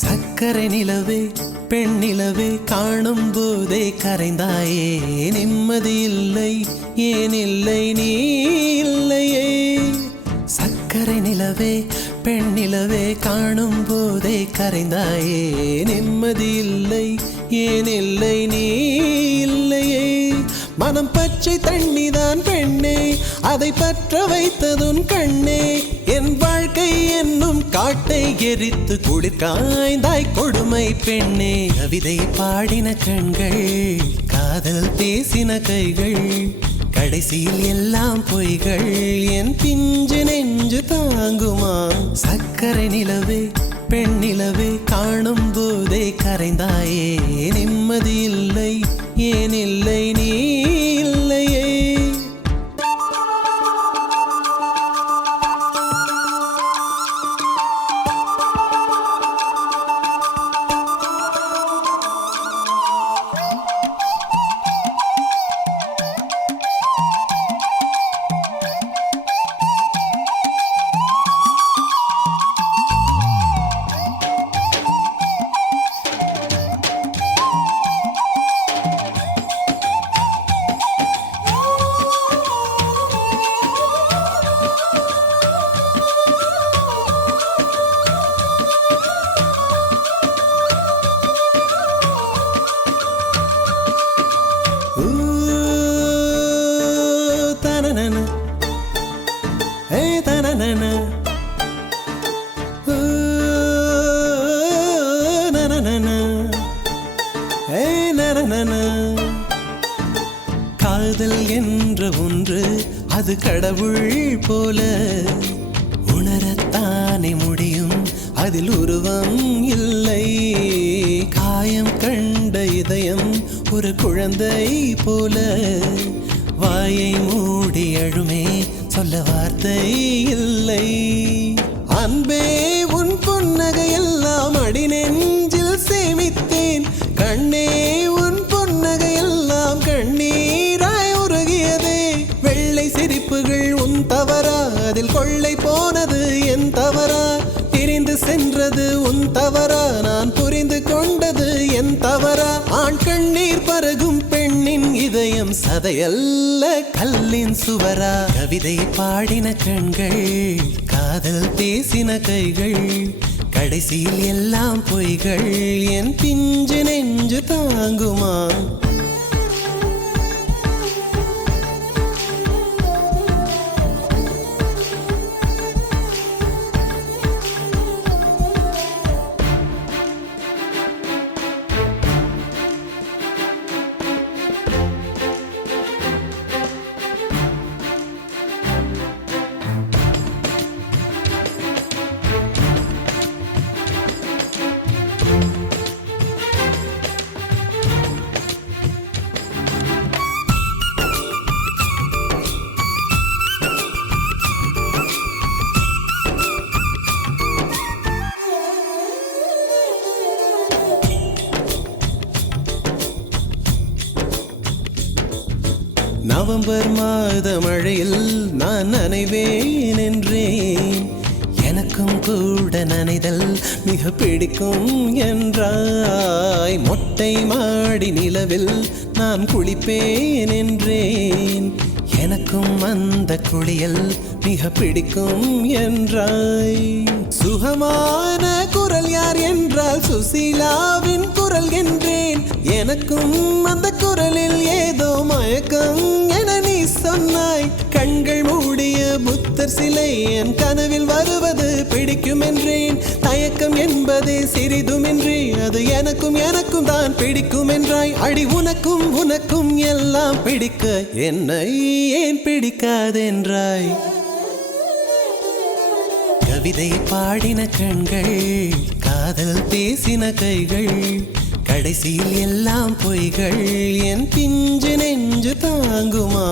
சக்கரை நிலவே பெண் நிலவே காணும் போதே கரைந்தாயே நிம்மதி இல்லை ஏன் இல்லை நீ இல்லையே சக்கரை நிலவே பெண் நிலவே காணும் போதே கரைந்தாயே நிம்மதி இல்லை ஏன் இல்லை நீ இல்லையே மனம் பச்சை தண்ணிதான் பெண்ணே அதை பற்ற வைத்ததுன் கண்ணே என் வாழ்க்கை என்னும் காட்டை எரித்து குளிர்காய்ந்தாய் கொடுமை பெண்ணே கவிதை பாடின கண்கள் காதல் பேசின கைகள் கடைசியில் எல்லாம் பொய்கள் என் பிஞ்சு நெஞ்சு தாங்குமா சக்கரை நிலவே பெண் நிலவே காணும் போதே கரைந்தாயே நிம்மதி இல்லை ஏன் இல்லை நீ இல்லையே காதல் என்ற ஒன்று அது கடவுள் போல உணரத்தானே முடியும் அதில் உருவம் இல்லை காயம் கண்ட இதயம் ஒரு குழந்தை போல வாயை மூடி அழுமே சொல்ல வார்த்தை இல்லை அன்பே உன் புன்னகை எல்லாம் அடி நெஞ்சில் சேமித்தேன் கண்ணே உன் புன்னகை எல்லாம் கண்ணீராய் உருகியதே வெள்ளை சிரிப்புகள் உன் தவறா அதில் கொள்ளை போனது என் தவறா பிரிந்து சென்றது உன் தவறா நான் புரிந்து கொண்டது என் தவறா ஆண் கண்ணீர் பருகும் பெண்ணின் இதயம் சதையல்ல கல்லின் சுவரா கவிதை பாடின கண்கள் காதல் பேசின கைகள் கடைசியில் எல்லாம் பொய்கள் என் பிஞ்சு நெஞ்சு தாங்குமா நவம்பர் மாத மழையில் நான் நனைவேன் என்றேன் எனக்கும் கூட நனைதல் மிக பிடிக்கும் என்றாய் மொட்டை மாடி நிலவில் நான் குளிப்பேன் என்றேன் எனக்கும் அந்த குளியல் மிக பிடிக்கும் என்றாய் சுகமான குரல் யார் என்றால் சுசீலாவின் குரல் என்றேன் எனக்கும் அந்த குரலில் ஏதோ மயக்கம் என நீ சொன்னாய் கண்கள் மூடிய புத்தர் சிலை என் கனவில் வருவது பிடிக்கும் என்றேன் தயக்கம் என்பதே சிறிதுமின்றி அது எனக்கும் எனக்கும் தான் பிடிக்கும் என்றாய் அடி உனக்கும் உனக்கும் எல்லாம் பிடிக்க என்னை ஏன் பிடிக்காதென்றாய் கவிதை பாடின கண்கள் காதல் பேசின கைகள் கடைசியில் எல்லாம் பொய்கள் என் பிஞ்சு நெஞ்சு தாங்குமா